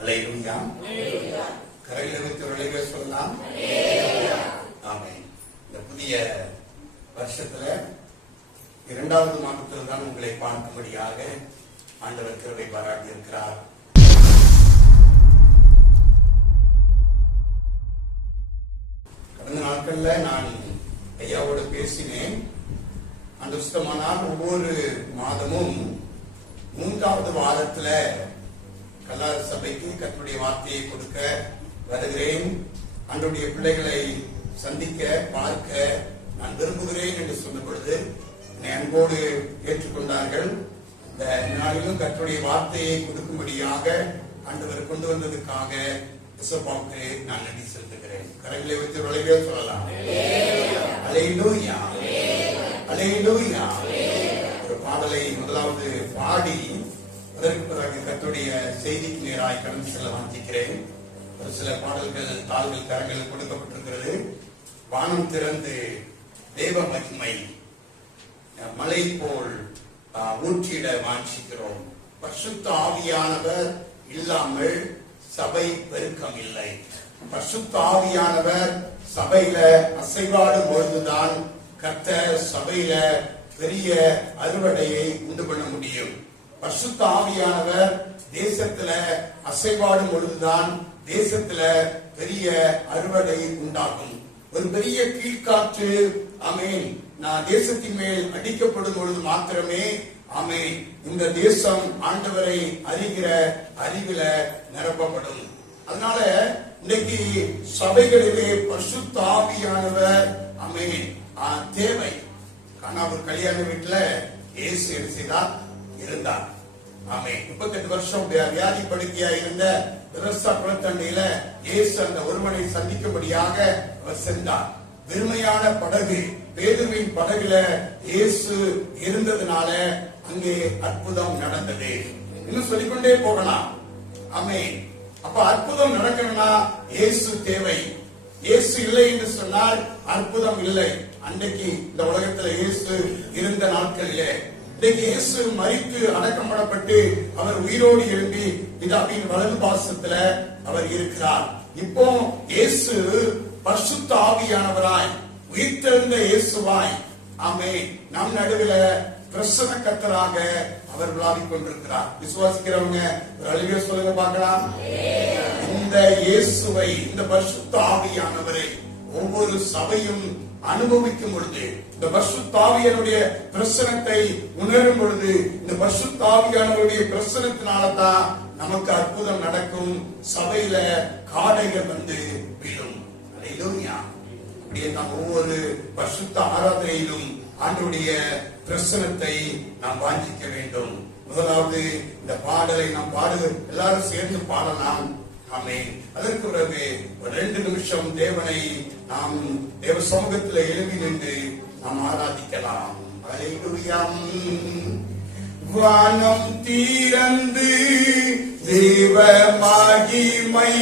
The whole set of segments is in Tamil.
அல்லேலூயா. கரையில் வைத்து சொல்லலாம். ஆமென். இந்த புதிய வருஷத்துல 2வது மாதத்தில் தான் உங்களை பார்க்கும்படியாக ஆண்டவர் கிருபை பாராட்டி இருக்கிறார். கடந்த நாட்கள்ல நான் ஐயாவோடு பேசினேன். அந்த சுத்தமானால் ஒவ்வொரு மாதமும் 3வது வாரத்துல கல்லாறு சபைக்கு கர்த்தருடைய வார்த்தையை கொடுக்க வருகிறேன். ஆண்டவருடைய பிள்ளைகளை சந்திக்க பார்க்க நான் விரும்புகிறேன் என்று சொன்ன பொழுது என்னை அன்போடு ஏற்றுக்கொண்டார்கள். இந்த நாளிலும் கர்த்தருடைய வார்த்தையை கொடுக்கும்படியாக ஆண்டவர் கொண்டு வந்ததுக்காக இசப்பாவுக்கு நான் நன்றி செலுத்துகிறேன். கரங்களை வைத்து உலகே சொல்லலாம். அல்லேலூயா, அல்லேலூயா. ஒரு பாடலை முதலாவது பாடி அதற்கு பிறகு கர்த்தருடைய செய்திக்கு நேராய் கடந்து செல்ல வாஞ்சிக்கிறேன். ஒரு சில பாடல்கள் தாள்கள் கரங்கள் கொடுக்கப்பட்டிருக்கிறது. வானம் திறந்து தேவ மகிமை மலை போல் ஊற்றிட வாஞ்சிக்கிறோம். பரிசுத்த ஆவியானவர் இல்லாமல் சபை பெருக்கம் இல்லை. பரிசுத்த ஆவியானவர் சபையில அசைவாடும் பொழுதுதான் கர்த்தர் சபையில பெரிய அறுவடையை உண்டு பண்ண முடியும். பரிசுத்த ஆவியானவர் தேசத்துல அசைவாடும் பொழுதுதான் தேசத்துல பெரிய அறுவடை உண்டாகும். ஒரு பெரிய கீழ்காற்று ஆமென் நான் தேசத்தின் மேல் அடிக்கப்படும் பொழுது மாத்திரமே ஆமென் இந்த தேசம் ஆண்டவரை அறிகிற அறிவில நிரப்பப்படும். அதனால இன்னைக்கு சபைகளிலே பரிசுத்த ஆவியானவர் ஆமென் தேவை. ஒரு கல்யாண வீட்டுல இயேசு என்ன செய்தார்? இருந்தார். ஆமென். 38 வருஷம் வியாதி படுக்கையா இருந்த குளத்தண்டையில இயேசு அந்த ஒருவனை சந்திக்கும்படியாக அவர் சென்றார். வெறுமையான படகு பேதுருவின் படகுல இயேசு இருந்ததுனால அங்கே அற்புதம் நடந்தது. இன்னும் சொல்லிக்கொண்டே போகலாம். ஆமென். அப்ப அற்புதம் நடக்கணும்னா இயேசு தேவை. இயேசு இல்லை என்று சொன்னால் அற்புதம் இல்லை. அன்றைக்கு இந்த உலகத்துல இயேசு இருந்த நாட்களிலே இன்றைக்கு இயேசு மரித்து அடக்கம் பண்ணப்பட்டு அவர் உயிரோடு எழும்பி பிதாவின் வலது பாசத்துல அவர் இருக்கிறார். இப்போ இயேசு பரிசுத்த ஆவியானவராய் உயிர்த்தெழுந்த இயேசுவாய் ஆமென் நம் நடுவில் பிரசன்ன கர்த்தராக அவர் விளையாடிக் கொண்டிருக்கிறார். விசுவாசிக்கிறவங்க ஒரு அழிவே சொல்லுங்க பார்க்கலாம். இந்த இயேசுவை இந்த பரிசுத்த ஆவியானவரை ஒவ்வொரு சபையும் அனுபவிக்கும் பொழுது இந்த பரிசுத்த ஆவியானுடைய பிரசனத்தை உணரும் பொழுது இந்த பரிசுத்த ஆவியானவருடைய பிரசனத்தினால்தான் நமக்கு அற்புதம் நடக்கும். சபையில காடைகள் வந்து விழும். அல்லேலூயா. அப்படியே நாம் ஒவ்வொரு பரிசுத்த ஆராதனையிலும் ஆண்டவருடைய பிரசனத்தை நாம் வாஞ்சிக்க வேண்டும். முதலாவது இந்த பாடலை நாம் எல்லாரும் சேர்ந்து பாடலாம். ஆமென். அதற்கு பிறகு ஒரு 2 நிமிஷம் தேவனை நாம் தேவ சமூகத்தில் எழுதி நின்று நாம் ஆராதிக்கலாம். அல்லேலூயா. வானம் திறந்து தேவ மகிமை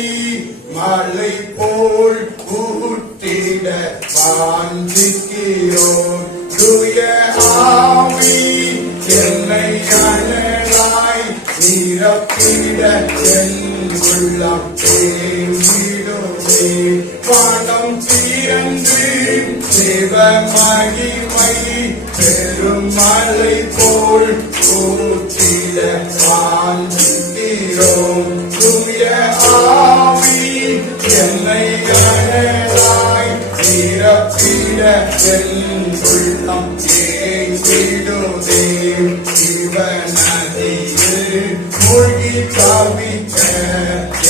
மலை போல் ஊற்றிட வாஞ்சிக்கிறோம். தூய ஆவி என்னை அனலாய் நிரப்பிட என் உள்ளம் தேங்கிடுமே. வானம் திறந்து தேவ மகிமை பெரும் மலை போல் ஊற்றிட வாஞ்சிக்கிறோம். தூய ஆவி என்னை அனலாய் நிரப்பிட என் உள்ளம் தேங்கிடுமே. சிவநதியில் மூழ்கி தவிக்க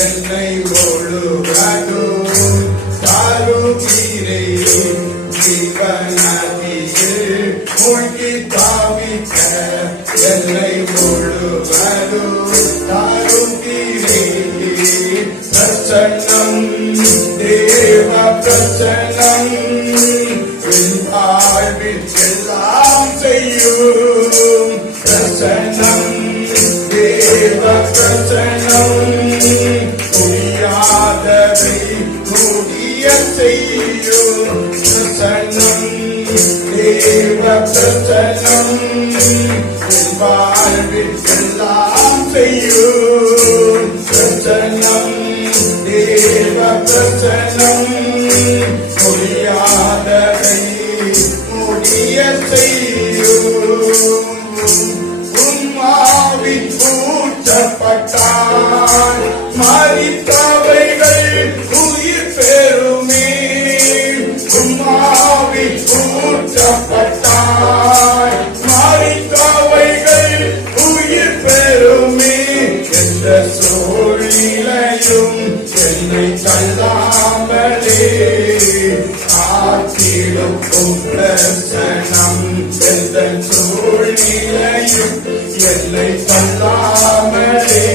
என்னை முழுவதும் தருகிறே. சிவநதியில் மூழ்கி தவிக்க என்னை முழுவதும் தருகிறே. பிரசன்னம் தேவ பிரசன்னம் என் வாழ்வில் எல்லாம் செய்யும். பிரசன்னம் தேவ பிரசன்னம் முடியாததை முடிய செய்யும். பிரசன்னம் தேவ பிரசன்னம் என் வாழ்வில் எல்லாம் செய்யும். பிரசன்னம் பிரசனம் முடியாததை முடிய செய்யும். உம்மாவி ஊற்றப்பட்டால் மரித்தவைகள் உயிர் பெறுமே. உம்மாவி ஊற்றப்பட்டால் மரித்தவைகள் உயிர் பெறுமே. எந்த சூழ்நிலையும் என்னை தள்ளாமலே காத்திடும் பிரசனம். எந்த சூழ்நிலையும் என்னை தள்ளாமலே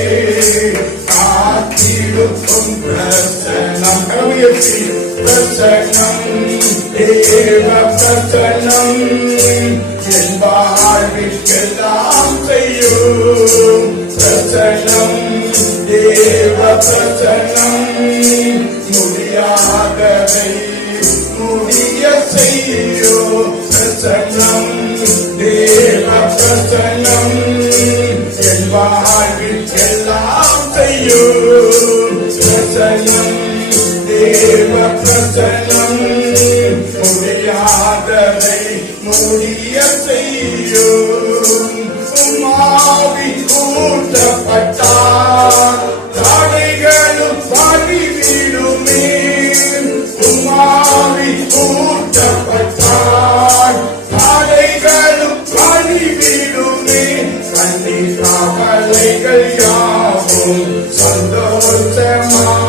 காத்திடும் பிரசனம். பிரசனம் தேவ பிரசனம் என் வாழ்விற்கெல்லாம் செய்யும். பிரசனம் தேவ பிரசனம் முடியாததை முடிய செய்யும். பிரசனம் தேவ பிரசனம் என் வாழ்விற்கெல்லாம் செய்யும். பிரசனம் தேவ பிரசனம் முடியாததை முடிய செய்யும். உம்மாவி ஊற்றப்பட்டால் தடைகளும் பறிவிடுமே. உம்மாவி ஊற்றப்பட்டால் தடைகளும் பறிவிடுமே. கண்ணீர் கவலைகள் யாவும் சந்தோஷமாய்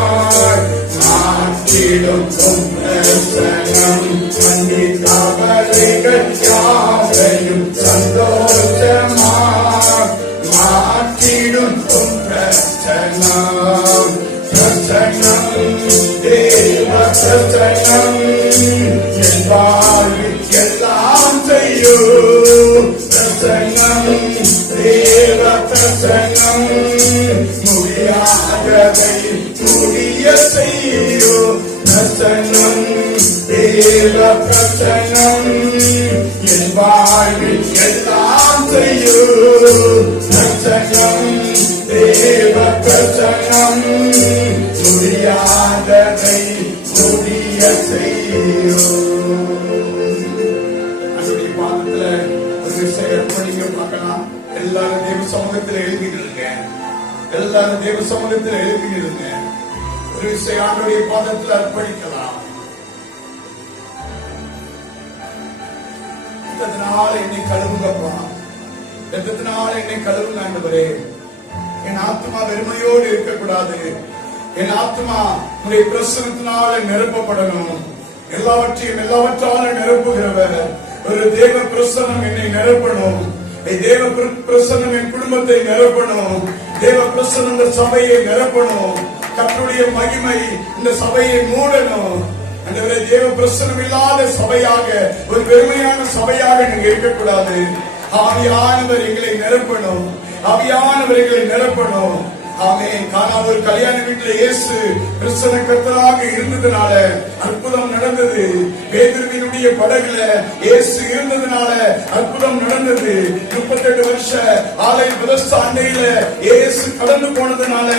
மாற்றிடும் பிரசனம். கண்ணீர் கவலைகள் யாவையும் சந்தோஷமாய் மாற்றிடும் பிரசனம். பிரசனம் தேவ பிரசனம் என் வாழ்விற்கெல்லாம் செய்யும். பிரசனம் தேவ பிரசனம் முடியாததை முடிய செய்யும். பிரசனம் தேவ பிரசனம் என் வாழ்விற்கெல்லாம் செய்யும். பிரசனம் தேவ பிரசனம் முடியாததை முடிய செய்யும். அன்றைய பாதத்துல ஒரு விஷயம் படிக்க பார்க்கலாம். எல்லாரும் தேவ சமூகத்தில் எழுதிடுங்க. எல்லாரும் தேவ சமூகத்தில் எழுதிடுங்க. ஒரு விஷயம் ஆண்டுடைய பாதத்தில் அர்ப்பணிக்கலாம். எத்தனால என்னை கழுவுங்கப்பா, எத்தனால என்னை கழுவுங்க ஆண்டவரே. என் ஆத்மா வெறுமையோடு இருக்கக்கூடாது. என் ஆத்மா உடைய பிரசனத்தினால நிரப்பப்படணும். எல்லாவற்றால நிரப்புகிறவர் ஒரு தேவ பிரசனம் என்னை நிரப்பணும். தேவ பிரசனம் என் குடும்பத்தை நிரப்பணும். தேவ பிரசனம் இந்த சபையை நிரப்பணும். கர்த்தருடைய மகிமை இந்த சபையை மூடணும். அந்த தேவ பிரசனம் இல்லாத சபையாக, ஒரு பெருமையான சபையாக நீங்க இருக்கக்கூடாது. ஆவியானவர் எங்களை நிரப்பணும். ஆவியானவர் எங்களை நிரப்பணும். ஆமென். கானான் ஒரு கல்யாண வீட்டில் இயேசு பிரசன்ன கர்த்தராக இருந்ததுனால அற்புதம் நடந்தது. பேதுருவினுடைய படகுல இயேசு இருந்ததுனால அற்புதம் நடந்தது. 38 வருஷ ஆலய பிரதிஷ்டை அண்டையில இயேசு கடந்து போனதுனால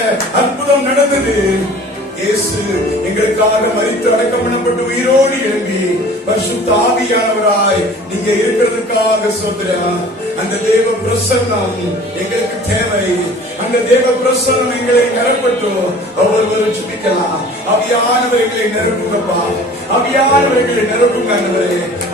அற்புதம் நடந்தது. இயேசு எங்களுக்காக மரித்து அடக்கம் பண்ணப்பட்டு உயிரோடு எழும்பி பரிசுத்த ஆவியானவராய் நீங்க இருக்கிறதுக்காக சோதரன். அந்த தேவ பிரசன்னம் எங்களுக்கு தேவை. அந்த தேவ பிரசன்னம் எங்களை நிரப்பட்டும். ஒவ்வொருவரும் ஜெபிக்கலாம். ஆவியானவர்களை நிரப்புங்கப்பா, ஆவியானவர்களை நிரப்புங்க.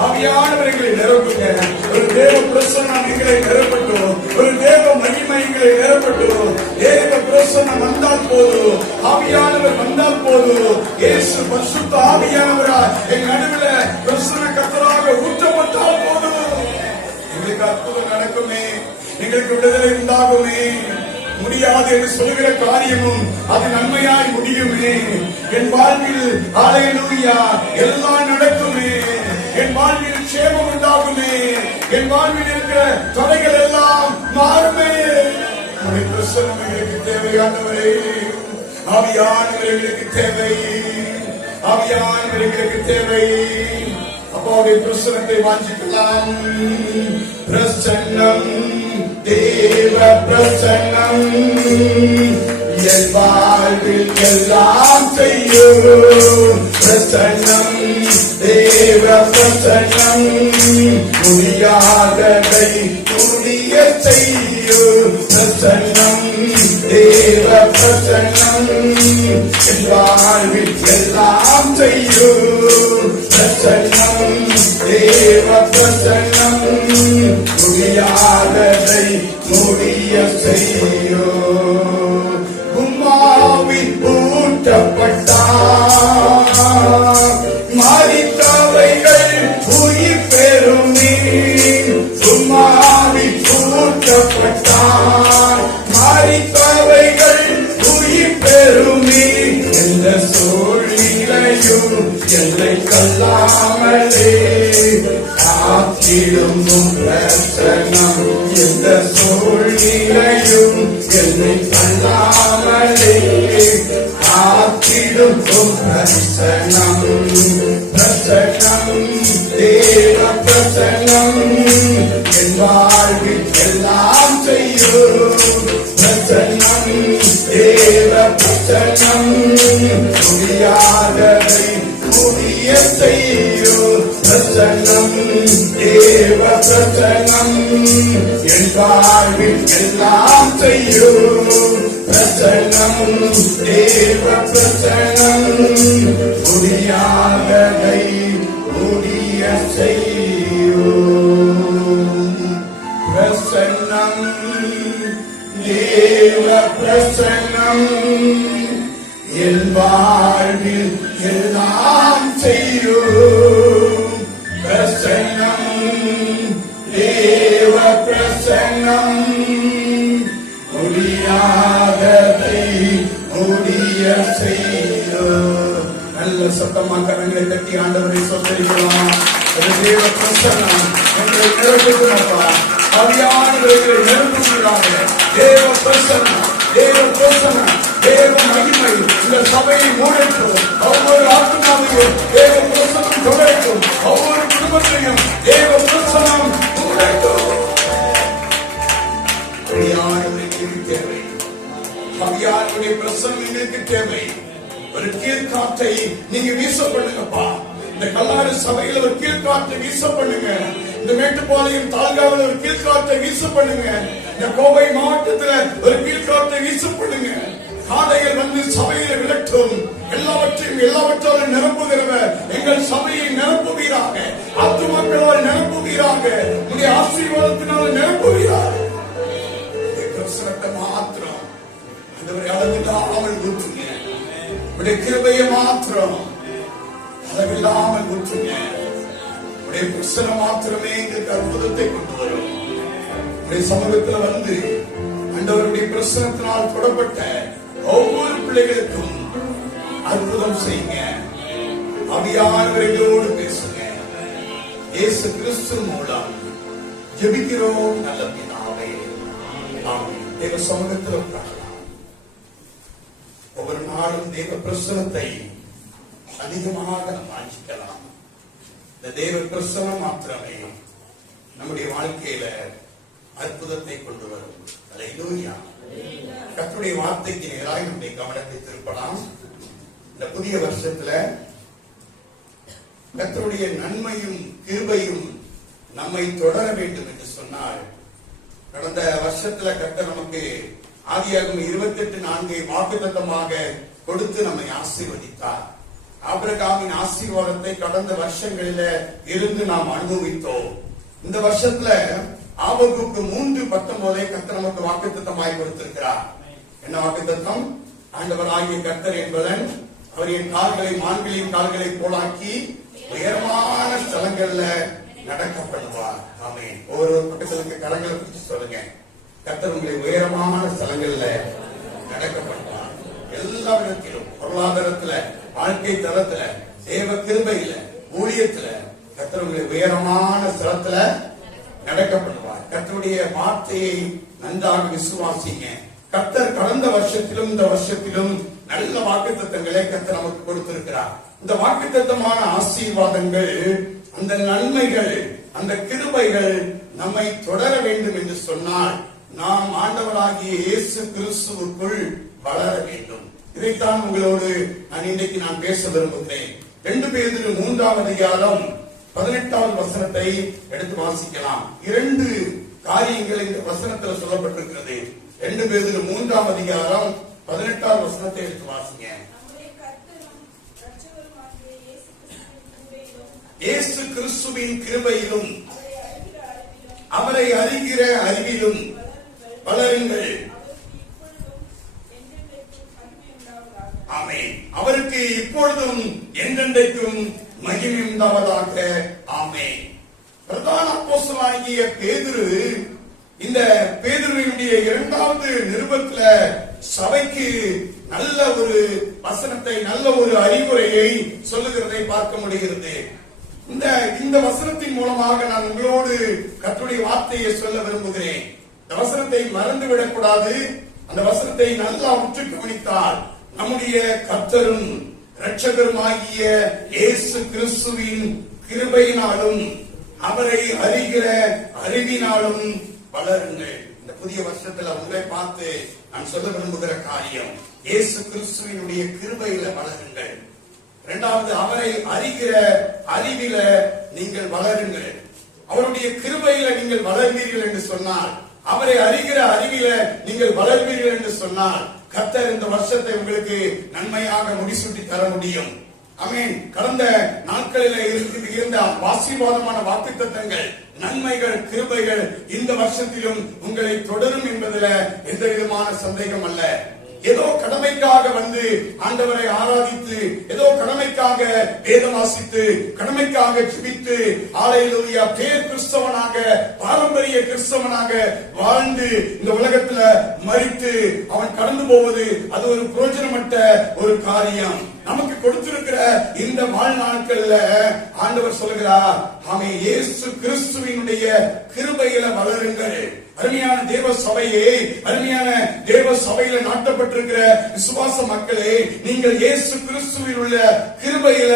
ஆவியானவர்களை நிரப்புங்க. ஒரு தேவ பிரசன்னம் எங்களை நிரப்பட்டும். ஒரு தேவ மகிமை எங்களை நிரப்பட்டும். தேவ பிரசன்னம் வந்தால் போதும், ஆவியானவர் வந்தால் போதும். இயேசு பரிசுத்த ஆவியானவராய் எங்க நடுவில் பிரசன்ன கர்த்தராக ஊற்றப்பட்டால் போதும். எங்களுக்கு அற்புதம் நடக்குமே, எங்களுக்கு விடுதலை உண்டாகுமே. முடியாது என்று சொல்கிற காரியமும் அது நன்மையாய் முடியுமே. என் வாழ்வில் ஹல்லேலூயா எல்லாம் நடக்குமே. என் வாழ்வில் சேமம் உண்டாகுமே. என் வாழ்வில் இருக்கிற தடைகள் எல்லாம் மாறுமே. உம்முடைய பிரசன்னம் எங்களுக்கு தேவையானவரே. ஆவியானவர் எங்களுக்கு தேவை. ஆவியானவர் எங்களுக்கு தேவை. அப்போடைய பிரசனத்தை வாஞ்சிக்கலாம். பிரசன்னம் தேவ பிரசன்னம் என் வாழ்வில் எல்லாம் செய்யும். பிரசன்னம் தேவ பிரசன்னம் முடியாததை முடிய செய்யும் பிரசன்னம் தேவ பிரசன்னம் வாழ்வில் எல்லாம் செய்யும் பிரசன்னம் தேவ பிரசன்னம் முடியாததை முடிய செய்யும் உம்மாவில் ஊட்டப்பட்டார் மரித்தவைகள் உயிர் பெறுமே உம்மாவில் ஊட்டப்பட்டார் மரித்தவைகள் உயிர் பெறுமே எந்த சூழ்நிலையும் என்னை கல்லாமலே காத்திடும் பிரசனம் எந்த சூழ்நிலையும் என்னை கல்லாமலே காத்திடும் பிரசனம் பிரசனம் தேவ பிரசனம் என் வாழ்வில் எல்லாம் செய்யும் பிரசனம் தேவ பிரசனம் முடியாததை முடிய செய்யும் பிரசனம் தேவ பிரசனம் என் வாழ்வில் எல்லாம் செய்யும் பிரசனம் தேவ பிரசனம் முடியாததை முடிய செய்யும் பிரசனம் தேவ பிரசனம் என் வாழ்வில் எல்லாம் செய்யும் பிரசனம் தேவ பிரசனம் முடியாததை முடிய செய்யும். நல்ல சத்தமா கரங்களை தட்டி ஆண்டவரை சொந்தரிக்கலாம். தேவ பிரசனம் எங்களை நிரப்புகிறப்பா அவியானவர்களை நிரப்புகிறாங்க. தேவ பிரசனம் தேவ பிரசனம் தேவ மகிமை இந்த சபையை மூடட்டும். ஒவ்வொரு ஆத்மாவையும் தேவ பிரசனம் தொடரட்டும். ஒவ்வொரு குடும்பத்தையும் தேவ பிரசனம் மூடட்டும். தேவை அவியானுடைய பிரசனம் எங்களுக்கு தேவை. ஒரு கீழ்காற்றை நீங்க வீச பண்ணுங்கப்பா. இந்த கல்லாறு சபையில ஒரு கீழ்காற்றை வீச பண்ணுங்க. இந்த மேட்டுப்பாளையம் தாழ்காவில் ஒரு கீழ்காற்றை வீச பண்ணுங்க. இந்த கோவை மாவட்டத்துல ஒரு கீழ்காற்றை வீச பண்ணுங்க. காலையில் வந்து சபையில விளட்டும். எல்லாவற்றாலும் நிரப்புகிறவர் எங்கள் சபையை நிரப்புவீராக. ஆத்துமாக்களால் நிரப்புவீராக. உடைய ஆசீர்வாதத்தினால் நிரப்புவீராக. மாத்திரம் அளவில்லாமல் ஊற்றுங்க. உடைய கிருபையை மாத்திரம் அளவில்லாமல் ஊற்றுங்க. உடைய பிரசனம் மாத்திரமே எங்களுக்கு அற்புதத்தை கொண்டு வரும். உடைய சமூகத்தில் வந்து ஆண்டவருடைய பிரசனத்தினால் தொடப்பட்ட ஒவ்வொரு பிள்ளைகளுக்கும் அற்புதம் செய்யுங்க. ஆவியானவர்களோடு பேசுங்க. இயேசு கிறிஸ்து மூலம் ஜெபிக்கிறோம் நல்ல பிதாவே. ஆமென். தேவ சமூகத்தில் உட்காரலாம். ஒவ்வொரு நாளும் தேவ பிரசனத்தை அதிகமாக நாம் வாஞ்சிக்கலாம். இந்த தேவ பிரசனம் மாத்திரமே நம்முடைய வாழ்க்கையில அற்புதத்தை கொண்டு வரும். அல்லேலூயா. கர்த்தருடைய வார்த்தைக்கு நேராக நம்முடைய கவனத்தை திருப்பலாம். இந்த புதிய வருஷத்துல கர்த்தருடைய நன்மையும் கிருபையும் நம்மை தொடர வேண்டும் என்று சொன்னால், கடந்த வருஷத்துல கர்த்தர் நமக்கு ஆதியாகமம் 28:4 வாக்குத்தத்தமாக கொடுத்து நம்மை ஆசீர்வதித்தார். ஆபிரகாமின் ஆசீர்வாதத்தை கடந்த வருஷங்களில இருந்து நாம் அனுபவித்தோம். இந்த வருஷத்துல ஆபகுக்கு 3:19 கர்த்தர் நமக்கு வாக்குத்தத்தமாய் கொடுத்திருக்கிறார். என்ன வாக்குத்தத்தம்? ஆண்டவராகிய கர்த்தர் என்பதன் அவர் என் கால்களை மான்களின் கால்களை போலாக்கி உயரமான ஸ்தலங்கள்ல நடக்கப்படுவார். ஆமென். ஒவ்வொரு பக்கத்துல கரங்களை பிடிச்சு சொல்லுங்க. கர்த்தர் உங்களை உயரமான ஸ்தலங்கள்ல நடக்கப்படுவார். எல்லா விதத்திலும், பொருளாதாரத்துல, வாழ்க்கை தளத்துல, தேவ கிருபையில, ஊழியத்துல கர்த்தர் உங்களை உயரமான ஸ்தலத்துல நடக்கப்படுவார். கர்த்தருடைய வார்த்தையை நன்றாக விசுவாசிங்க. கர்த்தர் கடந்த வருஷத்திலும் இந்த வருஷத்திலும் நல்ல வாக்குத்தத்தங்களை கர்த்தர் நமக்கு கொடுத்திருக்கிறார். இந்த வாக்குத்தத்தமான ஆசீர்வாதங்கள், அந்த நன்மைகள், அந்த கிருபைகள் நம்மை தொடர வேண்டும் என்று சொன்னால் நாம் ஆண்டவராகிய இயேசு கிறிஸ்துவுக்குள் வளர வேண்டும். இதைத்தான் உங்களோடு நான் இன்றைக்கு பேச விரும்புகிறேன். 2 பேதுரு 3ஆம் அதிகாரம் 18வது வசனத்தை எடுத்து வாசிக்கலாம். 2 காரியங்கள் இந்த வசனத்தில் சொல்லப்பட்டிருக்கிறது. 2 பேதுரு 3ஆம் அதிகாரம் 18வது வசனத்தை எடுத்து வாசிங்க. இயேசு கிறிஸ்துவின் கிருபையிலும் அவரை அறிகிற அறிவிலும் வளருங்கள். ஆமென். அவருக்கு இப்பொழுதும் என்றென்றைக்கும் மகிமை உண்டாவதாக. ஆமென். பிரதான அப்போஸ்தலனாகிய பேதுரு இந்த பேதுருவினுடைய 2வது நிருபத்துல சபைக்கு நல்ல ஒரு வசனத்தை, நல்ல ஒரு அறிவுரையை சொல்லுகிறதை பார்க்க முடிகிறது. இந்த வசனத்தின் மூலமாக நான் உங்களோடு கர்த்தருடைய வார்த்தையை சொல்ல விரும்புகிறேன். இந்த வசனத்தை மறந்துவிடக் கூடாது. அந்த வசனத்தை நல்லா உற்று கவனித்தால் நம்முடைய கர்த்தரும் இரட்சகருமாகிய இயேசு கிறிஸ்துவின் கிருபையினாலும் அவரை அறிகிற அறிவினாலும் வளருங்கள். இந்த புதிய வருஷத்துல உங்களை பார்த்து நான் சொல்ல விரும்புகிற காரியம், இயேசு கிறிஸ்துவினுடைய கிருபையில வளருங்கள். 2வது, அவரை அறிகிற அறிவில நீங்கள் வளருங்கள். அவருடைய கிருபையில நீங்கள் வளர்வீர்கள் என்று சொன்னால், அவரை அறிகிற அறிவில நீங்கள் வளர்வீர்கள் என்று சொன்னால், கர்த்தர் இந்த வருஷத்தை உங்களுக்கு நன்மையாக முடிசூட்டி தர முடியும். ஆமென். கடந்த நாட்களில் இருந்த ஆசீர்வாதமான வாக்குத்தத்தங்கள், நன்மைகள், கிருபைகள் இந்த வருஷத்திலும் உங்களை தொடரும் என்பதில் எந்த விதமான சந்தேகம் அல்ல. ஏதோ கடமைக்காக வந்து ஆண்டவரை ஆராதித்து, ஏதோ கடமைக்காக வேதம் வாசித்து, கடமைக்காக ஜெபித்து, ஹல்லேலூயா, பேர் கிறிஸ்தவனாக, பாரம்பரிய கிறிஸ்தவனாக வாழ்ந்து இந்த உலகத்துல மரித்து அவன் கடந்து போவது அது ஒரு பிரயோஜனமற்ற ஒரு காரியம். நமக்கு கொடுத்திருக்கிற இந்த வாழ்நாட்கள்ல ஆண்டவர் சொல்கிறார், ஆமென், இயேசு கிறிஸ்துவினுடைய கிருபையில வளருங்கள். அருமையான தேவ சபையே, அருமையான தேவ சபையில நாட்டப்பட்டிருக்கிற விசுவாச மக்களே, நீங்கள் இயேசு கிறிஸ்துவில் உள்ள கிருபையில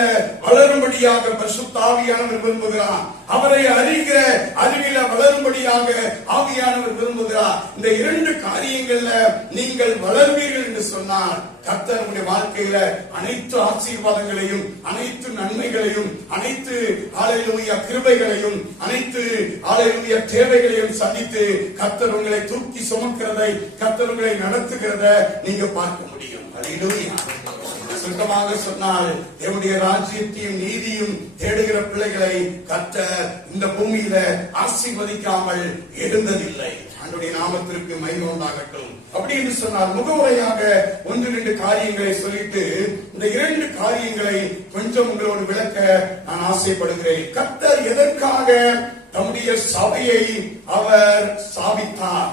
வளரும்படியாக பரிசுத்த ஆவியானவர் விரும்புகிறார். அவரை அறிகிற அறிவில வளரும்படியாக ஆவியானவர் விரும்புகிறார். இந்த 2 காரியங்கள்ல நீங்கள் வளர்வீர்கள் என்று சொன்னால், கர்த்தர் உங்களுடைய வாழ்க்கையில அனைத்து ஆசீர்வாதங்களையும், அனைத்து நன்மைகளையும், அனைத்து ஹல்லேலூயா கிருபைகளையும், அனைத்து ஹல்லேலூயா தேவைகளையும் சந்தித்து கர்த்தர் உங்களை தூக்கி சுமக்கிறதை, கர்த்தர் உங்களை நடத்துகிறத நீங்க பார்க்க முடியும். ஹல்லேலூயா. சுத்தமாக சொன்னால், தேவனுடைய ராஜ்யத்தையும் நீதியும் தேடுகிற பிள்ளைகளை கர்த்தர் இந்த பூமியில ஆசீர்வதிக்காமல் எழுந்ததில்லை. ஆண்டவருடைய நாமத்திற்கு மகிமை உண்டாகட்டும். அப்படி என்று சொன்னால், முகவுரையாக 1-2 காரியங்களை சொல்லிட்டு இந்த 2 காரியங்களை கொஞ்சம் உங்களோடு விளக்க நான் ஆசைப்படுகிறேன். கர்த்தர் எதற்காக தம்முடைய சபையை அவர் ஸ்தாபித்தார்?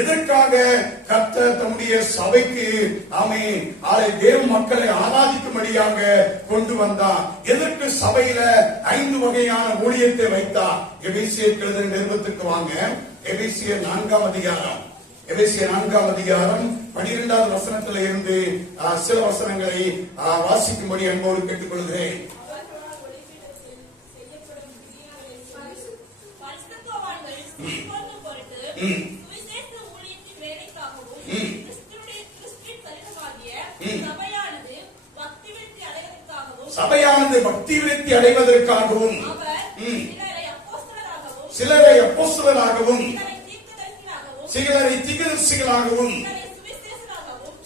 எதற்காக கர்த்தர் தம்முடைய சபைக்கு ஆமென் தேவ மக்களை ஆராதிக்கும்படியாக கொண்டு வந்தார்? எதற்கு சபையில 5 வகையான ஊழியத்தை வைத்தார்? எபேசியர் எழுதின நிருபத்துக்கு வாங்க. எபேசியர் 4ஆம் அதிகாரம், எபேசியர் 4ஆம் அதிகாரம் 12வது வசனத்தில இருந்து சில வசனங்களை வாசிக்கும்படி அன்போடு கேட்டுக்கொள்கிறேன். சபையானது பக்தி விருத்தி அடைவதற்காகவும், சிலரை அப்போஸ்தலராகவும், சிலரை தீர்க்கதரிசிகளாகவும்,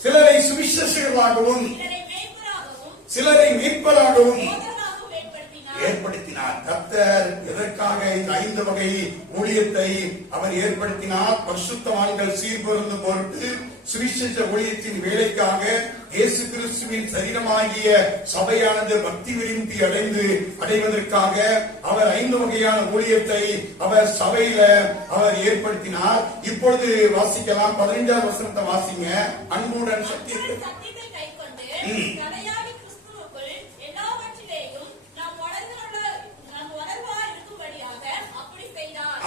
சிலரை சுவிசேஷகர்களாகவும், சிலரை மீட்பராகவும் ஏற்படுத்தினார். கர்த்தர் எதற்காக இந்த 5 வகை ஊழியத்தை அவர் ஏற்படுத்தினார்? பரிசுத்தவான்கள் சீர்பொருந்தும் பொருட்டு, சுவிசேஷ ஊழியத்தின் வேலைக்காக, இயேசு கிறிஸ்துவின் சரீரமாகிய சபையானது பக்தி விருத்தி அடைவதற்காக அவர் 5 வகையான ஊழியத்தை அவர் சபையில அவர் ஏற்படுத்தினார். இப்பொழுது வாசிக்கலாம். 15வது வசனத்தை வாசிங்க. அன்புடன் சத்தியத்தை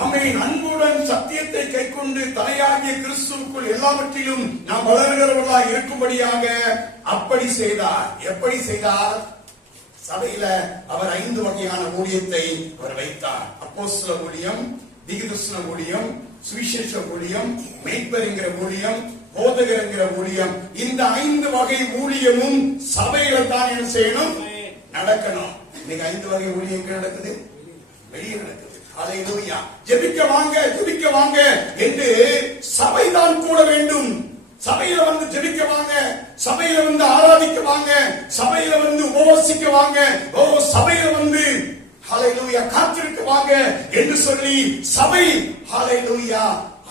ஆமென். அன்புடன் சத்தியத்தை கைக்கொண்டு தலையாகிய கிறிஸ்துவுக்குள் எல்லாவற்றிலும் நாம் வளர்கிறவர்களாய் இருக்கும்படியாக அப்படி செய்தார். எப்படி செய்தார்? சபையில அவர் 5 வகையான ஊழியத்தை அவர் வைத்தார். அப்போஸ்தல ஊழியம், தீர்க்கதரிசன ஊழியம், சுவிசேஷ ஊழியம், மேய்ப்பர் என்கிற ஊழியம், போதகர் என்கிற ஊழியம். இந்த 5 வகை ஊழியமும் சபையில தான் என்ன செய்யணும்? நடக்கணும். இன்னைக்கு 5 வகை ஊழியம் எங்க நடக்குது? வெளியே நடக்குது. ஹல்லேலூயா. ஜெபிக்க வாங்க, ஜெபிக்க வாங்க என்று சபைதான் கூட வேண்டும். சபையில வந்து ஜெபிக்க வாங்க, சபையில வந்து ஆராதிக்க வாங்க, சபையில வந்து உபவாசிக்க வாங்க, சபையில வந்து ஹல்லேலூயா காத்திருக்க வாங்க என்று சொல்லி சபை ஹல்லேலூயா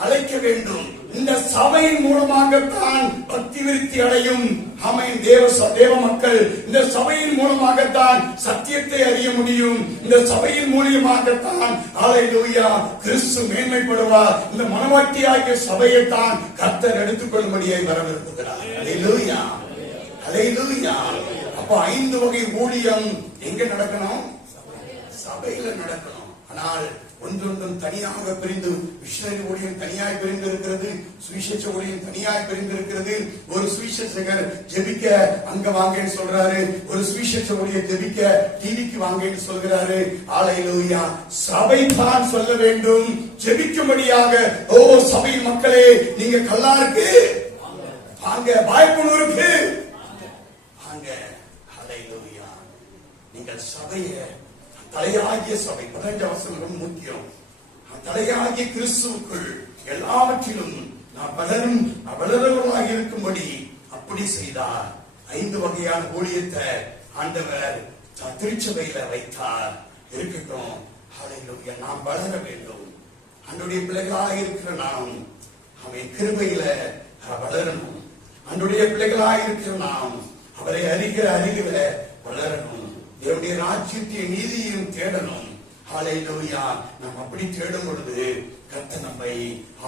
அழைக்க வேண்டும். இந்த சபையின் மூலமாகத்தான் பக்தி விருத்தி அடையும். ஆமென். தேவ மக்கள் இந்த சபையின் மூலமாகத்தான் சத்தியத்தை அறிய முடியும். இந்த சபையின் மூலமாகத்தான் ஹல்லேலூயா கிறிஸ்து மேன்மைப்படுவார். இந்த மனவாட்டியாகிய சபையைத்தான் கர்த்தர் எடுத்துக்கொள்ளும்படியாய் வரவிருக்கிறார். ஹல்லேலூயா, ஹல்லேலூயா. அப்ப 5 வகை ஊழியம் எங்க நடக்கணும்? சபையில நடக்கணும். ஆனால் ஒன்றொன்றும் தனியாக பிரிந்து, மிஷனரி ஊழியம் தனியாய் பிரிந்து இருக்கிறது, சுவிசேஷ ஊழியம் தனியாய் பிரிந்து இருக்கிறது. ஒரு சுவிசேஷகர் ஜெபிக்க அங்க வாங்கன்னு சொல்றாரு, ஒரு சுவிசேஷ ஊழியம் ஜெபிக்க டிவிக்கு வாங்கன்னு சொல்கிறாரு. ஹல்லேலூயா. சபை தான் சொல்ல வேண்டும் ஜெபிக்கும்படியாக. சபை மக்களே, நீங்க கல்லாருக்கு வாங்க, வாய்ப்புணூருக்கு வாங்க. ஹல்லேலூயா. நீங்கள் சபையை தலையாகிய சபை 15 வசனம் ரொம்ப முக்கியம். தலையாகிய கிறிஸ்துவுக்குள் எல்லாவற்றிலும் நாம் வளரவர்களாக இருக்கும்படி அப்படி செய்தார். 5 வகையான ஊழியத்தை ஆண்டவர் திருச்சபையில வைத்தார். இருக்கட்டும். ஹல்லேலூயா. நாம் வளர வேண்டும். ஆண்டவருடைய பிள்ளைகளாக இருக்கிற நாம் அவன் கிருபையில வளரணும். ஆண்டவருடைய பிள்ளைகளாக இருக்கிற நாம் அவரை அறிகிற அறிவில வளரணும். தேவனுடைய ராஜ்யத்தையும் நீதியையும் தேடணும். ஹல்லேலூயா. நாம் அப்படி தேடும் பொழுது கர்த்தர் நம்மை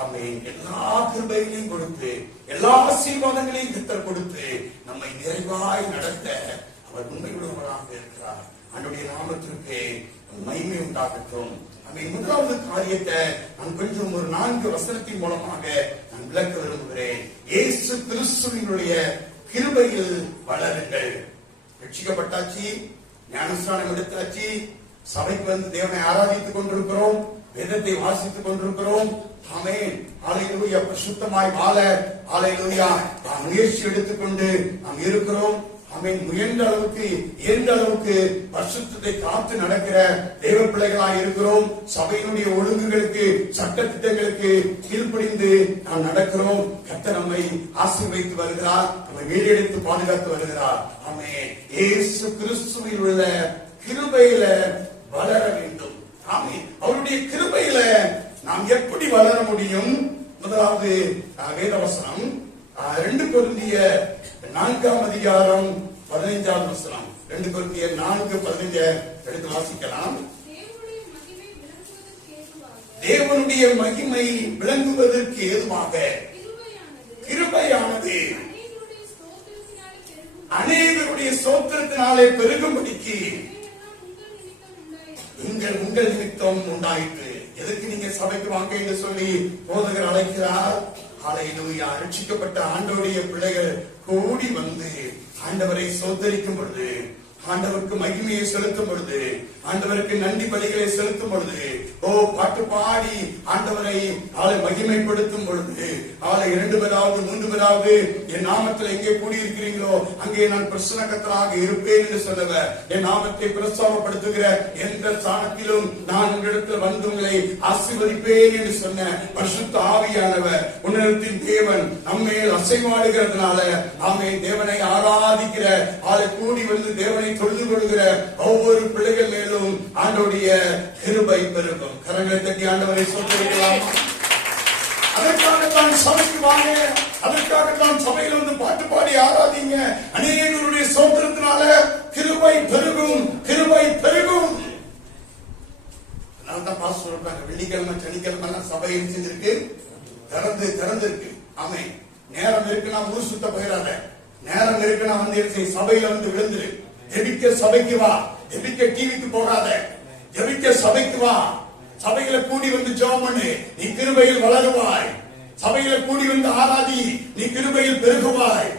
ஆமென் எல்லா கிருபைகளையும் கொடுத்து, எல்லா ஆசீர்வாதங்களையும் கர்த்தர் கொடுத்து நம்மை நிறைவாய் நடத்த அவர் உண்மையுள்ளவராக இருக்கிறார். அவருடைய நாமத்திற்கு மகிமை உண்டாகட்டும். முதலாவது காரியத்தை நான் கொஞ்சம் ஒரு 4 வசனத்தின் மூலமாக நான் விளக்க விரும்புகிறேன். இயேசு கிறிஸ்துவினுடைய கிருபையில் வளருங்கள். ரட்சிக்கப்பட்டாச்சு, ஞானஸ்நானம் எடுத்தாச்சு, சபைக்கு வந்து தேவனை ஆராதித்துக் கொண்டிருக்கிறோம், வேதத்தை வாசித்துக் கொண்டிருக்கிறோம். ஆமென். ஹல்லேலூயா. பரிசுத்தமாய் வாழ ஹல்லேலூயா நாம் முயற்சி எடுத்துக்கொண்டு நாம் இருக்கிறோம். ஆமென். முயன்ற அளவுக்கு இயன்ற அளவுக்கு பரிசுத்தத்தை காத்து நடக்கிற தேவ பிள்ளைகளாய் இருக்கிறோம். சபையினுடைய ஒழுங்குகளுக்கு, சட்ட திட்டங்களுக்கு கீழ்ப்படிந்து நாம் நடக்கிறோம். கர்த்தர் நம்மை ஆசீர்வதித்து வருகிறார், நம்மை வேலையெடுத்து பாதுகாத்து வருகிறார். ஆமென். இயேசு கிறிஸ்துவில் உள்ள கிருபையில வளர வேண்டும். ஆமென். அவருடைய கிருபையில நாம் எப்படி வளர முடியும்? முதலாவது வேதவசனம் 2 கொரிந்தியர் 4ஆம் அதிகாரம் 15ஆம் வசனம். 2 கொரிந்தியர் 4:15 எடுத்து வாசிக்கலாம். தேவனுடைய மகிமை விளங்குவதற்கு ஏதுவாக கிருபையானது அநேகருடைய ஸ்தோத்திரத்தினாலே பெருகும்படிக்கு உங்கள் நிமித்தம் உண்டாயிற்று. எதுக்கு நீங்க சபைக்கு வாங்க என்று சொல்லி போதகர் அழைக்கிறார். ஹல்லேலூயா. ரட்சிக்கப்பட்ட ஆண்டவருடைய பிள்ளைகள் கூடி வந்து ஆண்டவரை ஸ்தோத்தரிக்கும் பொழுது, ஆண்டவருக்கு மகிமையை செலுத்தும் பொழுது, ஆண்டவருக்கு நன்றி பலிகளை செலுத்தும் பொழுது, பாட்டு பாடி ஆண்டவரை மகிமைப்படுத்தும் பொழுது, 2 பேராவது 3 பேராவது என் நாமத்தில் எங்கே கூடியிருக்கிறீங்களோ அங்கே நான் பிரசன்னகத்தராக இருப்பேன் என்று சொன்னவர், என் நாமத்தை பிரஸ்தாபப்படுத்துகிற எந்த ஸ்தானத்திலும் நான் உங்களிடத்தில் வந்து உங்களை ஆசீர்வதிப்பேன் என்று சொன்ன பரிசுத்த ஆவியானவர் உன்னதத்தின் தேவன் நம்மேல் அசைவாடுகிறதுனால ஆமென் தேவனை ஆராதிக்கிற கூடி வந்து தேவனை தொழுது கொள்கிற ஒவ்வொரு பிள்ளைகள் மேலும் ஆண்டவருடைய கிருபை பெருகும். கரங்களை தட்டி ஆண்டவரை ஸ்தோத்திரிக்கலாம். அதற்காகத்தான் சபைக்கு வாங்க, அதற்காகத்தான் சபையில் வந்து பாட்டு பாடி ஆராதிங்க. அநேகருடைய ஸ்தோத்திரத்தினால கிருபை பெருகும், கிருபை பெருகும். அதனால்தான் பாஸ்டர் சொல்றாங்க, வெள்ளிக்கிழமை சனிக்கிழமை சபை செஞ்சிருக்கு, திறந்திருக்கு. ஆமென். நேரம் இருக்குன்னா ஊர் சுத்த போயிடாத, நேரம் இருக்குன்னா வந்து சபையில வந்து விழுந்துரு. ஜெபிக்க சபைக்கு வா, ஜெபிக்க டிவிக்கு போகாத, ஜெபிக்க சபைக்கு வா. சபையில கூடி வந்து ஜெபம் பண்ணு, நீ கிருபையில் வளருவாய். சபையில கூடி வந்து ஆராதி, நீ கிருபையில் பெருகுவாய்.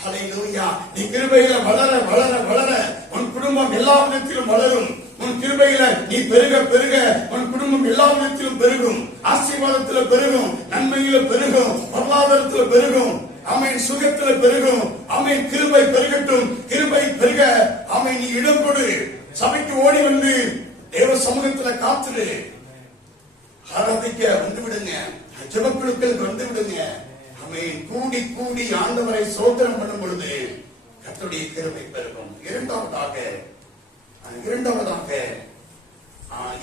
ஹல்லேலூயா. நீ கிருபையில வளர வளர வளர உன் குடும்பம் எல்லா விதத்திலும் வளரும். உன் கிருபையில நீ பெருக பெருக உன் குடும்பம் எல்லா விதத்திலும் பெருகும். ஆசீர்வாதத்துல பெருகும், நன்மையில பெருகும், பொருளாதாரத்துல பெருகும். ஆமென். சுகத்துல பெருகும். ஆமென். கிருபை பெருகட்டும், கிருபை பெருக. ஆமென். ஆமை நீ இடம் கொடு, சபைக்கு ஓடி வந்து தேவ சமூகத்துல காத்துடு, ஆராதிக்க வந்து விடுங்க, ஜெபக்குழுக்களுக்கு வந்து விடுங்க. ஆமென். கூடி கூடி ஆண்டவரை ஸ்தோத்திரம் பண்ணும் பொழுது கர்த்தருடைய கிருபை பெருகும். இரண்டாவதாக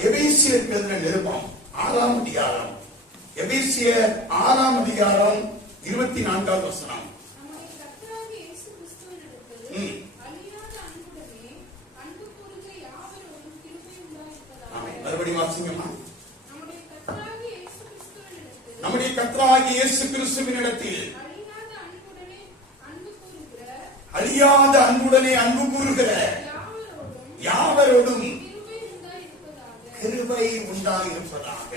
எபேசியர் எழுதின நிருபம் 6ஆம் அதிகாரம், எபேசியர் 6ஆம் அதிகாரம் 24வது வசனம். மறுபடியும் வாசிங்கம்மா. நம்முடைய கர்த்தராகிய இயேசு கிறிஸ்துவினிடத்தில் அழியாத அன்புடனே அன்பு கூறுகிற யாவரோடும் கிருபை உண்டாயிருப்பதாக.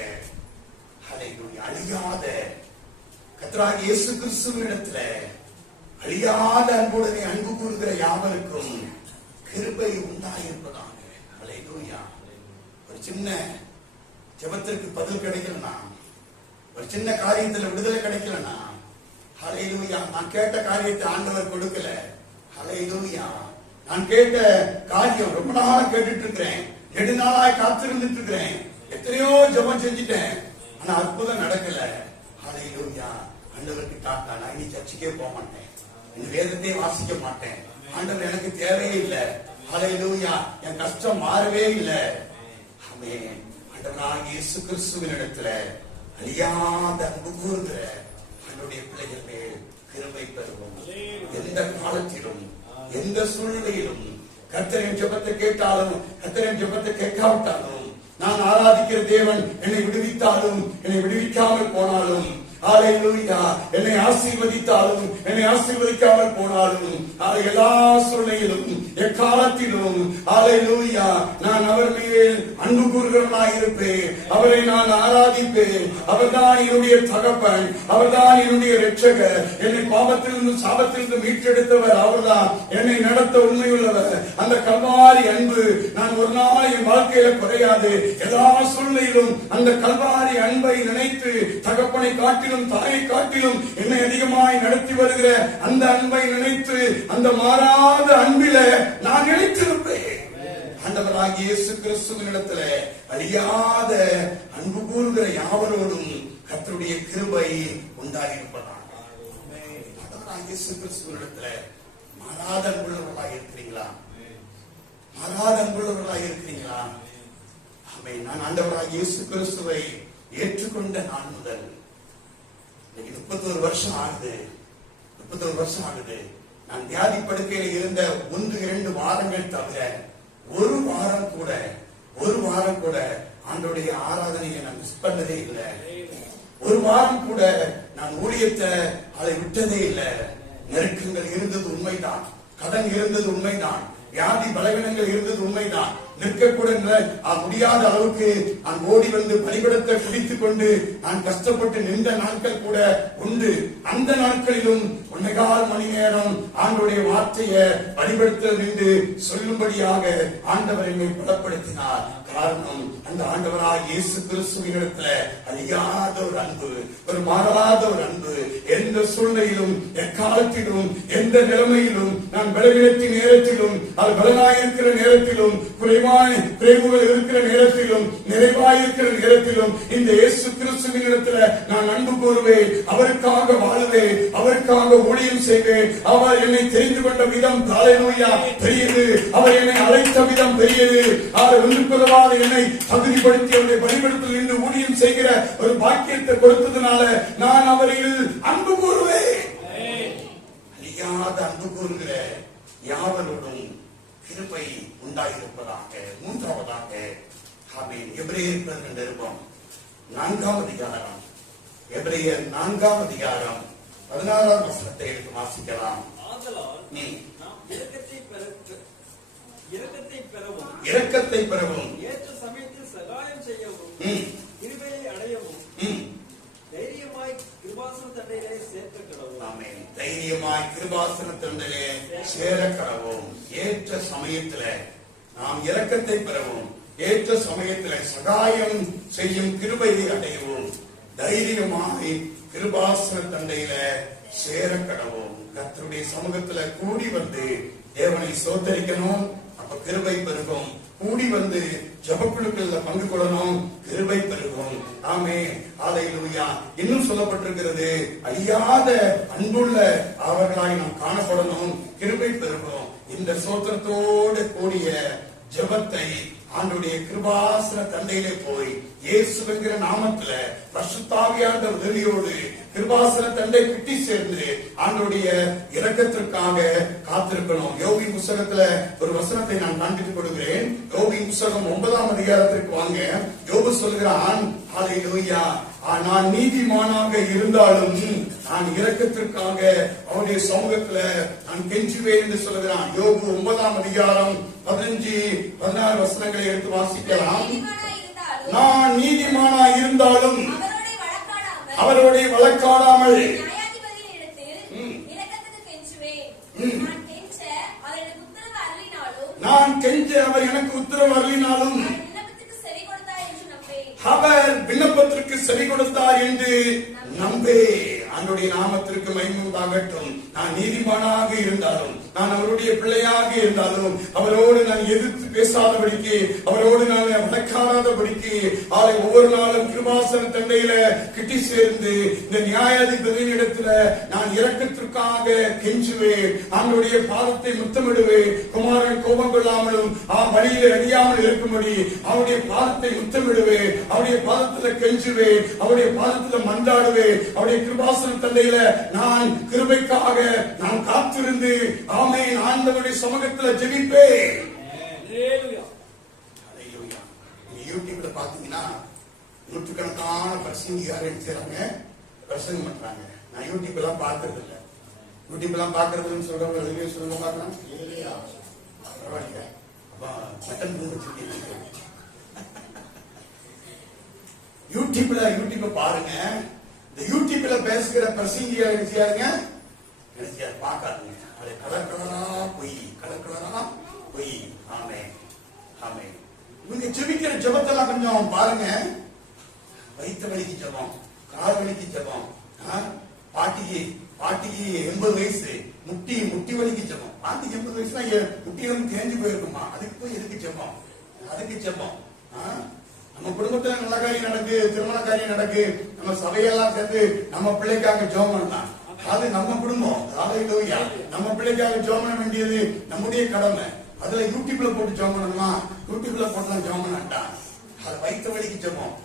ஹல்லேலூயா. அழியாத கர்த்தராகிய இயேசு கிறிஸ்துவினிடத்தில் அழியாத அன்புடனே அன்பு கூறுகிற யாவருக்கும் கிருபை உண்டாயிருப்பதாக. ஹல்லேலூயா. ஒரு சின்ன ஜெபத்திற்கு பதில் கிடைக்கலனா, ஒரு சின்ன காரியத்துல விடுதலை கிடைக்கலனா, ஹல்லேலூயா, நான் கேட்ட காரியத்தை ஆண்டவர் கொடுக்கல, ஹல்லேலூயா, நான் கேட்ட காரியம் ரொம்ப நாளா கேட்டுட்டு இருக்கிறேன், நெடுநாளாய் காத்திருந்துட்டு இருக்கிறேன், எத்தனையோ ஜெபம் செஞ்சுட்டேன், ஆனா அற்புதம் நடக்கல, ஹல்லேலூயா, ஆண்டவருக்கு டாட்டா, நான் இனி சர்ச்சுக்கே போக மாட்டேன், இந்த வேதத்தை வாசிக்க மாட்டேன், ஆண்டவர் எனக்கு தேவையே இல்லை, ஹல்லேலூயா, என் கஷ்டம் மாறவே இல்லை. ஆமென். ஆண்டவராகிய இயேசு கிறிஸ்துவினிடத்துல அழியாத அன்பு கூறுகிற என்னுடைய பிள்ளைகள் மேல் கிருபை பெறுவோம். எந்த காலத்திலும் எந்த சூழ்நிலையிலும் கர்த்தரின் ஜெபத்தை கேட்டாலும் கர்த்தரின் ஜெபத்தை கேட்காவிட்டாலும், நான் ஆராதிக்கிற தேவன் என்னை விடுவித்தாலும் என்னை விடுவிக்காமல் போனாலும், ஹல்லேலூயா, என்னை ஆசீர்வதித்தாலும் என்னை ஆசீர்வதிக்காமல் போனாலும், எல்லா சூழ்நிலையிலும் எக்காலத்திலும் ஹல்லேலூயா, நான் அவர் மேல் அன்பு கூறுகிறவனாய் இருப்பேன், அவரை நான் ஆராதிப்பேன். அவர்தான் என்னுடைய தகப்பன், அவர்தான் என்னுடைய இரட்சகர், என்னை பாவத்திலிருந்து சாபத்திலிருந்து மீட்டெடுத்தவர் அவர்தான், என்னை நடத்த உண்மையுள்ளவர். அந்த கல்வாரி அன்பு நான் ஒரு நாள் என் வாழ்க்கையில குறையாது. எல்லா சூழ்நிலையிலும் அந்த கல்வாரி அன்பை நினைத்து தகப்பனை காட்டிலும் தாயை காட்டிலும் என்னை அதிகமாய் நடத்தி வருகிற அந்த அன்பை நினைத்து அந்த மாறாத அன்பில நான் நினைத்திருப்பேன். ஆண்டவராகிய இயேசு கிறிஸ்துவினிடத்துல அழியாத அன்பு கூறுகிற யாவரோடும் கர்த்தருடைய கிருபை உண்டாயிருப்பதாக. ஆண்டவராகிய இயேசு கிறிஸ்துவினிடத்துல மாறாத அன்புள்ளவர்களாக இருக்கிறீங்களா? மாறாத அன்புள்ளவர்களாக இருக்கிறீங்களா? ஆமென். நான் ஆண்டவராகிய இயேசு கிறிஸ்துவை ஏற்றுக்கொண்ட நாள் முதல் 31 வருஷம் ஆகுது. 31 வருஷம் ஆகுது. நான் வியாதி படுக்கையில் இருந்த 1-2 வாரங்கள் தவிர ஒரு வாரம் கூட ஆண்டவருடைய ஆராதனையை நான் மிஸ் பண்ணதே இல்லை. ஒரு வாரம் கூட நான் ஊழியத்தை அதை விட்டதே இல்லை. நெருக்கங்கள் இருந்தது உண்மைதான், கடன் இருந்தது உண்மைதான், வியாதி பலவீனங்கள் இருந்தது உண்மைதான். நிற்கக்கூட முடியாத அளவுக்கு நான் ஓடி வந்து பலிபடத்தை குடித்துக் கொண்டு நான் கஷ்டப்பட்டு நின்ற நாட்கள் கூட உண்டு. அந்த நாட்களிலும் 1.25 மணி நேரம் ஆண்டவருடைய வார்த்தையை பலிபடத்தில் நின்று சொல்லும்படியாக ஆண்டவர் என்னை பலப்படுத்தினார். காரணம், அந்த ஆண்டவராகிய இயேசு கிறிஸ்துவினிடத்துல அழியாத ஒரு அன்பு, ஒரு மாறாத ஒரு அன்பு. எந்த சூழ்நிலையிலும் எக்காலத்திலும் எந்த நிலைமையிலும், நான் பலவீனத்தின் நேரத்திலும் அது பலனாயிருக்கிற நேரத்திலும், குறைவுகள் இருக்கிற நேரத்திலும், நிறைவாயிருக்கிற நேரத்திலும் இந்த இயேசு கிறிஸ்துவினிடத்துல நான் அன்பு கூறுவேன். அவருக்காக வாழுவேன், அவருக்காக ஊழியம் செய்வேன். அவர் என்னை தெரிந்து கொண்ட விதம் ஹல்லேலூயா பெரியது, அவர் என்னை அழைத்த விதம் பெரியது. அவர் ஒன்றுக்குதவாத என்னை தகுதிப்படுத்தி அவருடைய பலிபீடத்தில் நின்று ஊழியம் செய்கிற ஒரு பாக்கியத்தை கொடுத்ததுனால நான் அவரில் அன்பு கூறுவேன். அழியாத அன்பு கூறுகிற யாவரோடும் கிருபை உண்டாயிருப்பதாக. மூன்றாவதாக ஆமென். எபிரேயர் 4ஆம் அதிகாரம், எபிரேயர் 4ஆம் அதிகாரம் 16ஆம் வசனத்தை எடுத்து வாசிக்கலாம். இரக்கத்தை பெறவும் ஏற்ற சமயத்தில் சகாயம் செய்யவும் கிருபையை அடையவும் தைரியமாய் கிருபாசன தண்டையிலே சேர்க்க கடவும். ஆமென். தைரியமாய் கிருபாசன தண்டையிலே சேர கடவும். ஏற்ற சமயத்துல நாம் இரக்கத்தை பெறவும், ஏற்ற சமயத்துல சகாயம் செய்யும் கிருபையை அடையவும், தைரியமாய் கிருபாசன தண்டையில சேர கடவோம். கர்த்தருடைய சமூகத்துல கூடி வந்து தேவனை சோதரிக்கணும். அப்ப கிருபை பெருகும். கூடி வந்து ஜெபக்குழுக்கள்ல பங்கு கொள்ளணும். கிருபை பெருகும். ஆமென். ஹல்லேலூயா. இன்னும் சொல்லப்பட்டிருக்கிறது, அழியாத அன்புள்ள அவர்களாய் நாம் காணப்படணும். கிருபை பெருகும். இந்த சோத்திரத்தோடு கூடிய ஜெபத்தை ஆண்டவருடைய கிருபாசன தண்டையிலே போய் இயேசுங்கிற நாமத்துல பரிசுத்தாவியான உதவியோடு கிருபாசன தண்டை கிட்டி சேர்ந்து ஆண்டவருடைய இரக்கத்திற்காக காத்திருக்கணும். யோபு புஸ்தகத்துல ஒரு வசனத்தை நான் காண்பித்துக் கொடுக்கிறேன். யோபு புஸ்தகம் 9ஆம் அதிகாரத்திற்கு வாங்க. யோபு சொல்கிறான், ஹல்லேலூயா, நான் நீதிமானாக இருந்தாலும் நான் இரக்கத்திற்காக அவருடைய சமூகத்துல நான் கெஞ்சுவேன் என்று சொல்கிறான். யோபு 9ஆம் அதிகாரம் 15, 16 வசனங்களை எடுத்து வாசிக்கலாம். நான் நீதிமானா இருந்தாலும் அவரோட வழக்காடாமல் நான் கெஞ்ச அவர் எனக்கு உத்தரவு அருளினாலும் அவர் விண்ணப்பத்திற்கு செவி கொடுத்தார் என்று நம்பே. அவருடைய நாமத்திற்கு மகிமை உண்டாகட்டும். நான் நீதிமானாக இருந்தாலும், நான் அவருடைய பிள்ளையாக இருந்தாலும், அவரோடு நான் எதிர்த்து பேசாதபடிக்கு, அவரோடு நான் வழக்காடாதபடிக்கு, அவரை ஒவ்வொரு நாளும் கிருபாசன தண்டையில கிட்டி சேர்ந்து இந்த நியாயாதிபதியின் இடத்துல நான் இரக்கத்திற்காக கெஞ்சுவேன். அவருடைய பாதத்தை முத்தமிடுவேன். குமாரன் கோபம் கொள்ளாமலும் வழியில அடியாமல் இருக்கும்படி அவருடைய பாதத்தை முத்தமிடுவேன். அவருடைய பாதத்துல கெஞ்சுவேன். அவருடைய பாதத்துல மன்றாடுவேன். அவருடைய கிருபாசன தந்தையில நான் கிருபைக்காக நான் காத்திருந்து ஆமென் ஆண்டவருடைய சமூகத்துல ஜெபிப்பேன். ஹல்லேலூயா. ஹல்லேலூயா. யூடியூப்ல பாத்தீங்கன்னா நூற்றுக்கணக்கான பிரசங்கியார் என்ன செய்றாங்க, பிரசங்கம் பண்றாங்க. நான் யூடியூப் எல்லாம் பார்த்தது இல்ல. யூடியூப் எல்லாம் பாக்குறதுன்னு சொல்றவங்க ரிவ்யூ சொல்லுங்க பார்க்கலாம். இல்லையா? பரவாயில்ல. அப்ப பட்டன் வச்சிருக்கீங்க. யூடியூப்ல பாருங்க. இந்த யூடியூப்ல பேசுகிற பிரசங்கியா நினைச்சாருங்க பார்க்காதுங்க. அது கலர் கலரா பொய், கலர் கலரா பொய். ஆமென் ஆமென். இவங்க ஜெபிக்கிற ஜெபத்தெல்லாம் கொஞ்சம் பாருங்க. வயிற்று வலிக்கு ஜெபம், கால் வலிக்கு ஜெபம், பாட்டிக்கு 80 வயசு முட்டி வலிக்கு ஜெபம். பாட்டிக்கு 80 வயசுனா முட்டியிலும் தேஞ்சு போயிருக்குமா, அதுக்கு போய் எதுக்கு ஜெபம்? அதுக்கு ஜெபம். நம்ம குடும்பத்துல நல்ல காரியம் நடக்கு, திருமண காரியம் நடக்கு, நம்ம சபையெல்லாம் சேர்ந்து நம்ம பிள்ளைக்காக ஜெபம் பண்ணலாம். அது நம்ம குடும்பம். ஹல்லேலூயா. நம்ம பிள்ளைக்காக ஜெபம் பண்ண வேண்டியது நம்முடைய கடமை. அதுல யூடியூப்ல போட்டு ஜெபம் பண்ணணுமா? யூடியூப்ல போட்டு ஜெபம் பண்ணாட்டா அது வயிற்று வலிக்கு ஜெபம்.